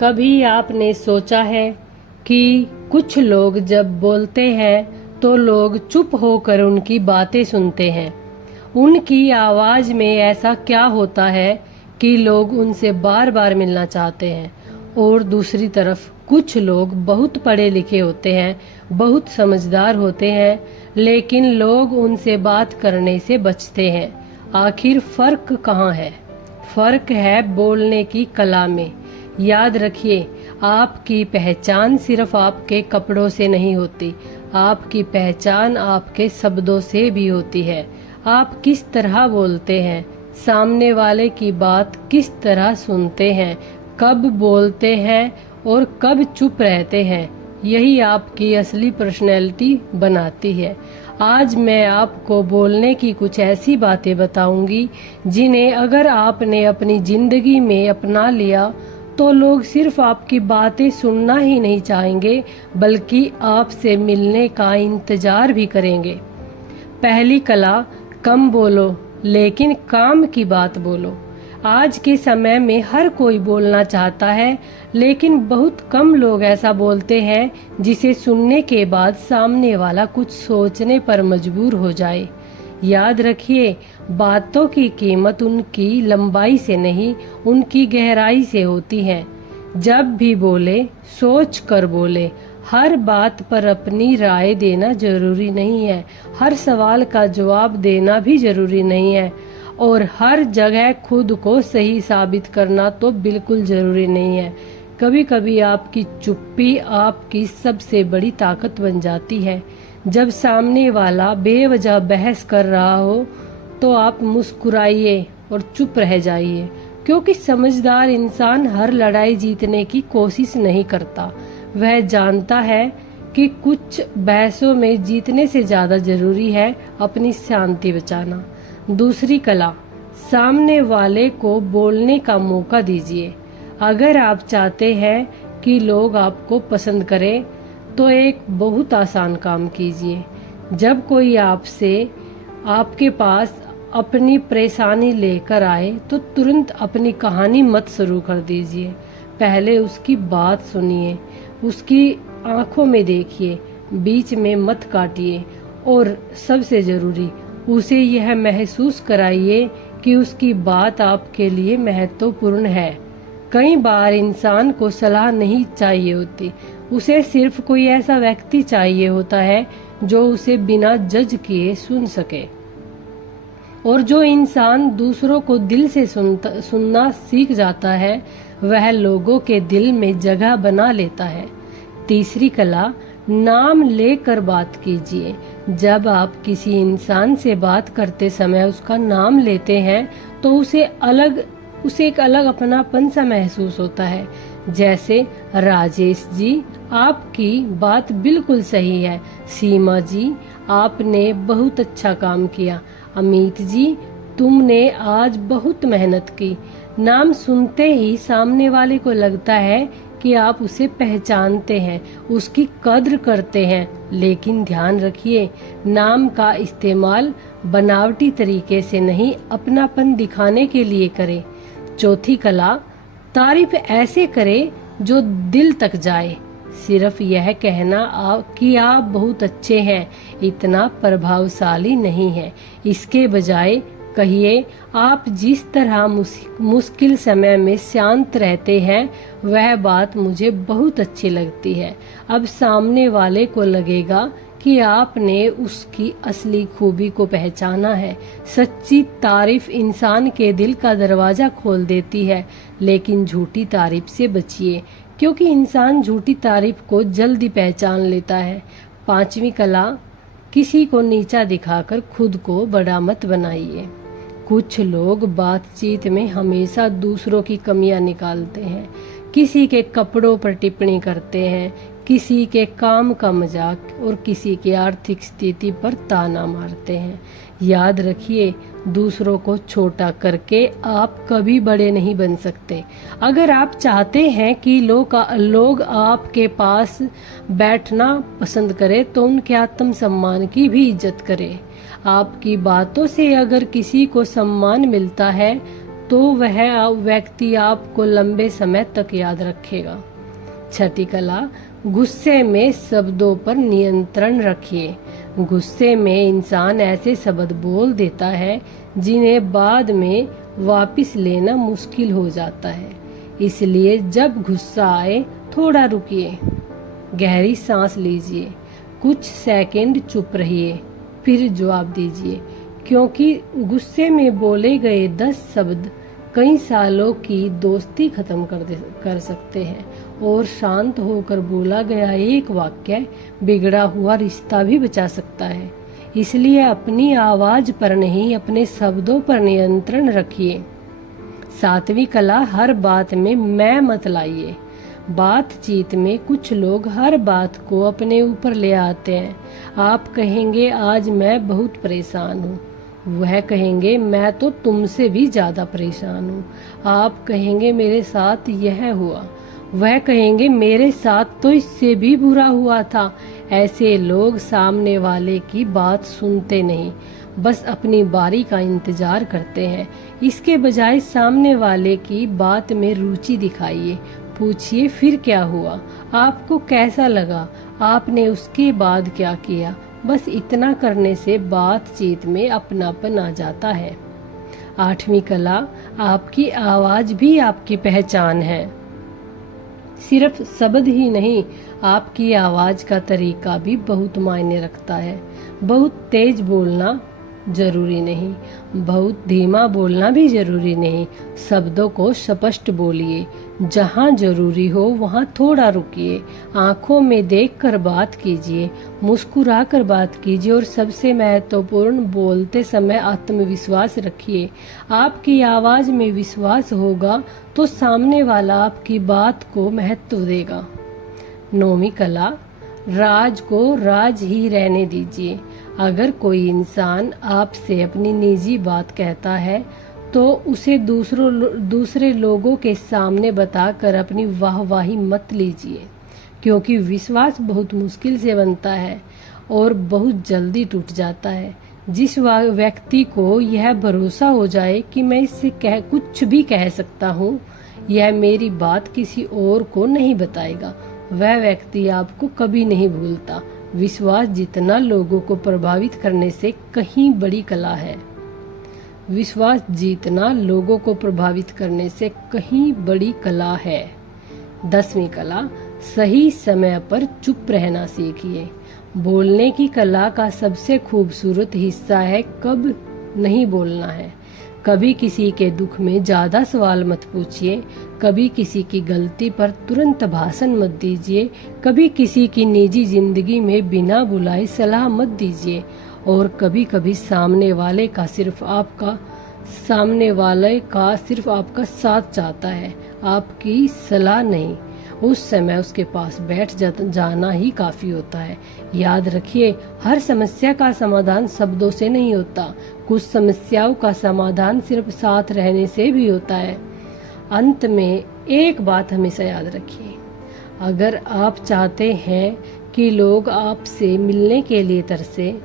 कभी आपने सोचा है कि कुछ लोग जब बोलते हैं तो लोग चुप होकर उनकी बातें सुनते हैं। उनकी आवाज में ऐसा क्या होता है कि लोग उनसे बार बार मिलना चाहते हैं। और दूसरी तरफ कुछ लोग बहुत पढ़े लिखे होते हैं, बहुत समझदार होते हैं, लेकिन लोग उनसे बात करने से बचते हैं। आखिर फर्क कहाँ है? फर्क है बोलने की कला में। याद रखिए, आपकी पहचान सिर्फ आपके कपड़ों से नहीं होती, आपकी पहचान आपके शब्दों से भी होती है। आप किस तरह बोलते हैं, सामने वाले की बात किस तरह सुनते हैं, कब बोलते हैं और कब चुप रहते हैं, यही आपकी असली पर्सनैलिटी बनाती है। आज मैं आपको बोलने की कुछ ऐसी बातें बताऊंगी जिन्हें अगर आपने अपनी जिंदगी में अपना लिया तो लोग सिर्फ आपकी बातें सुनना ही नहीं चाहेंगे, बल्कि आपसे मिलने का इंतजार भी करेंगे। पहली कला, कम बोलो लेकिन काम की बात बोलो। आज के समय में हर कोई बोलना चाहता है, लेकिन बहुत कम लोग ऐसा बोलते हैं जिसे सुनने के बाद सामने वाला कुछ सोचने पर मजबूर हो जाए। याद रखिए, बातों की कीमत उनकी लंबाई से नहीं, उनकी गहराई से होती है। जब भी बोले, सोच कर बोले। हर बात पर अपनी राय देना जरूरी नहीं है, हर सवाल का जवाब देना भी जरूरी नहीं है, और हर जगह खुद को सही साबित करना तो बिल्कुल जरूरी नहीं है। कभी कभी आपकी चुप्पी आपकी सबसे बड़ी ताकत बन जाती है। जब सामने वाला बेवजह बहस कर रहा हो तो आप मुस्कुराइए और चुप रह जाइए, क्योंकि समझदार इंसान हर लड़ाई जीतने की कोशिश नहीं करता। वह जानता है कि कुछ बहसों में जीतने से ज्यादा जरूरी है अपनी शांति बचाना। दूसरी कला, सामने वाले को बोलने का मौका दीजिए। अगर आप चाहते हैं कि लोग आपको पसंद करें तो एक बहुत आसान काम कीजिए। जब कोई आपके पास अपनी परेशानी लेकर आए तो तुरंत अपनी कहानी मत शुरू कर दीजिए। पहले उसकी बात सुनिए, उसकी आंखों में देखिए, बीच में मत काटिए, और सबसे जरूरी, उसे यह महसूस कराइए कि उसकी बात आपके लिए महत्वपूर्ण है। कई बार इंसान को सलाह नहीं चाहिए होती, उसे सिर्फ कोई ऐसा व्यक्ति चाहिए होता है जो उसे बिना जज किए सुन सके। और जो इंसान दूसरों को दिल से सुनना सीख जाता है, वह लोगों के दिल में जगह बना लेता है। तीसरी कला, नाम लेकर बात कीजिए। जब आप किसी इंसान से बात करते समय उसका नाम लेते हैं तो उसे एक अलग अपनापन सा महसूस होता है। जैसे, राजेश जी, आपकी बात बिल्कुल सही है। सीमा जी, आपने बहुत अच्छा काम किया। अमित जी, तुमने आज बहुत मेहनत की। नाम सुनते ही सामने वाले को लगता है कि आप उसे पहचानते हैं, उसकी कद्र करते हैं। लेकिन ध्यान रखिए, नाम का इस्तेमाल बनावटी तरीके से नहीं, अपनापन दिखाने के लिए करें। चौथी कला, तारीफ ऐसे करें जो दिल तक जाए। सिर्फ यह कहना कि आप बहुत अच्छे हैं इतना प्रभावशाली नहीं है। इसके बजाय कहिए, आप जिस तरह मुश्किल समय में शांत रहते हैं वह बात मुझे बहुत अच्छी लगती है। अब सामने वाले को लगेगा कि आपने उसकी असली खूबी को पहचाना है। सच्ची तारीफ इंसान के दिल का दरवाजा खोल देती है, लेकिन झूठी तारीफ से बचिए, क्योंकि इंसान झूठी तारीफ को जल्दी पहचान लेता है। पांचवी कला, किसी को नीचा दिखाकर खुद को बड़ा मत बनाइए। कुछ लोग बातचीत में हमेशा दूसरों की कमियां निकालते हैं, किसी के कपड़ों पर टिप्पणी करते हैं, किसी के काम का मजाक और किसी की आर्थिक स्थिति पर ताना मारते हैं। याद रखिए, दूसरों को छोटा करके आप कभी बड़े नहीं बन सकते। अगर आप चाहते हैं कि लोग आपके पास बैठना पसंद करें तो उनके आत्मसम्मान की भी इज्जत करें। आपकी बातों से अगर किसी को सम्मान मिलता है तो वह व्यक्ति आपको लंबे समय तक याद रखेगा। छठी कला, गुस्से में शब्दों पर नियंत्रण रखिए। गुस्से में इंसान ऐसे शब्द बोल देता है जिन्हें बाद में वापस लेना मुश्किल हो जाता है। इसलिए जब गुस्सा आए थोड़ा रुकिए, गहरी सांस लीजिए, कुछ सेकंड चुप रहिए, फिर जवाब दीजिए, क्योंकि गुस्से में बोले गए 10 शब्द कई सालों की दोस्ती खत्म कर सकते हैं और शांत होकर बोला गया एक वाक्य बिगड़ा हुआ रिश्ता भी बचा सकता है। इसलिए अपनी आवाज पर नहीं, अपने शब्दों पर नियंत्रण रखिए। 7वीं कला, हर बात में मैं मत लाइए। बातचीत में कुछ लोग हर बात को अपने ऊपर ले आते हैं। आप कहेंगे आज मैं बहुत परेशान हूँ, वह कहेंगे मैं तो तुमसे भी ज्यादा परेशान हूँ। आप कहेंगे मेरे साथ यह हुआ, वह कहेंगे मेरे साथ तो इससे भी बुरा हुआ था। ऐसे लोग सामने वाले की बात सुनते नहीं, बस अपनी बारी का इंतजार करते हैं। इसके बजाय सामने वाले की बात में रुचि दिखाइए, पूछिए फिर क्या हुआ, आपको कैसा लगा, आपने उसके बाद क्या किया। बस इतना करने से बातचीत में अपनापन आ जाता है। 8वीं कला, आपकी आवाज भी आपकी पहचान है। सिर्फ शब्द ही नहीं, आपकी आवाज का तरीका भी बहुत मायने रखता है। बहुत तेज बोलना जरूरी नहीं, बहुत धीमा बोलना भी जरूरी नहीं। शब्दों को स्पष्ट बोलिए, जहाँ जरूरी हो वहाँ थोड़ा रुकिए, आंखों में देखकर बात कीजिए, मुस्कुरा कर बात कीजिए और सबसे महत्वपूर्ण, बोलते समय आत्मविश्वास रखिए। आपकी आवाज में विश्वास होगा तो सामने वाला आपकी बात को महत्व देगा। 9वीं कला, राज को राज ही रहने दीजिए। अगर कोई इंसान आपसे अपनी निजी बात कहता है तो उसे दूसरे लोगों के सामने बताकर अपनी वाहवाही मत लीजिए, क्योंकि विश्वास बहुत मुश्किल से बनता है और बहुत जल्दी टूट जाता है। जिस व्यक्ति को यह भरोसा हो जाए कि मैं इससे कुछ भी कह सकता हूँ, यह मेरी बात किसी और को नहीं बताएगा, वह व्यक्ति आपको कभी नहीं भूलता। विश्वास जितना लोगों को प्रभावित करने से कहीं बड़ी कला है। विश्वास जीतना लोगों को प्रभावित करने से कहीं बड़ी कला है। 10वीं कला, सही समय पर चुप रहना सीखिए। बोलने की कला का सबसे खूबसूरत हिस्सा है कब नहीं बोलना है। कभी किसी के दुख में ज्यादा सवाल मत पूछिए, कभी किसी की गलती पर तुरंत भाषण मत दीजिए, कभी किसी की निजी जिंदगी में बिना बुलाए सलाह मत दीजिए और कभी कभी सामने वाले का सिर्फ आपका साथ चाहता है, आपकी सलाह नहीं। उस समय उसके पास बैठ जाना ही काफी होता है। याद रखिए, हर समस्या का समाधान शब्दों से नहीं होता, कुछ समस्याओं का समाधान सिर्फ साथ रहने से भी होता है। अंत में एक बात हमेशा याद रखिए, अगर आप चाहते हैं कि लोग आपसे मिलने के लिए तरसे,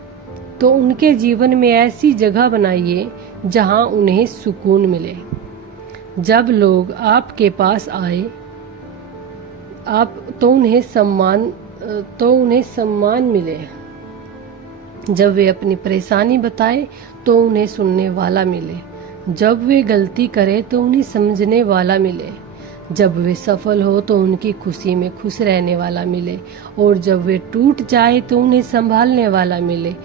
तो उनके जीवन में ऐसी जगह बनाइए जहां उन्हें सुकून मिले। जब लोग आपके पास आए तो उन्हें सम्मान मिले। जब वे अपनी परेशानी बताए तो उन्हें सुनने वाला मिले। जब वे गलती करे तो उन्हें समझने वाला मिले। जब वे सफल हो तो उनकी खुशी में खुश रहने वाला मिले और जब वे टूट जाए तो उन्हें संभालने वाला मिले।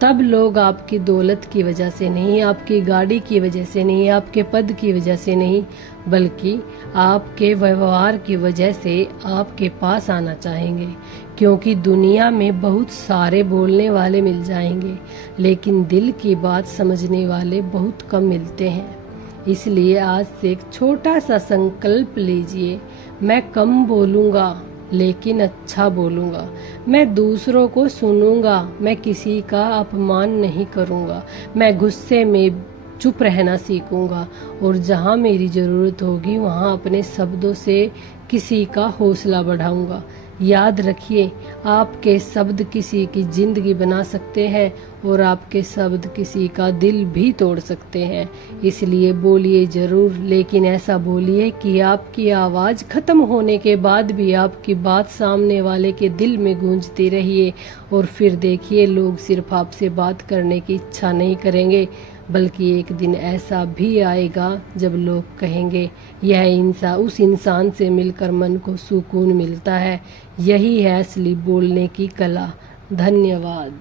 तब लोग आपकी दौलत की वजह से नहीं, आपकी गाड़ी की वजह से नहीं, आपके पद की वजह से नहीं, बल्कि आपके व्यवहार की वजह से आपके पास आना चाहेंगे। क्योंकि दुनिया में बहुत सारे बोलने वाले मिल जाएंगे, लेकिन दिल की बात समझने वाले बहुत कम मिलते हैं। इसलिए आज से एक छोटा सा संकल्प लीजिए, मैं कम बोलूंगा लेकिन अच्छा बोलूंगा, मैं दूसरों को सुनूंगा, मैं किसी का अपमान नहीं करूंगा, मैं गुस्से में चुप रहना सीखूंगा और जहां मेरी जरूरत होगी वहां अपने शब्दों से किसी का हौसला बढ़ाऊंगा। याद रखिए, आपके शब्द किसी की जिंदगी बना सकते हैं और आपके शब्द किसी का दिल भी तोड़ सकते हैं। इसलिए बोलिए जरूर, लेकिन ऐसा बोलिए कि आपकी आवाज़ खत्म होने के बाद भी आपकी बात सामने वाले के दिल में गूंजती रहिए। और फिर देखिए, लोग सिर्फ आपसे बात करने की इच्छा नहीं करेंगे, बल्कि एक दिन ऐसा भी आएगा जब लोग कहेंगे, यह इंसान, उस इंसान से मिलकर मन को सुकून मिलता है। यही है असली बोलने की कला। धन्यवाद।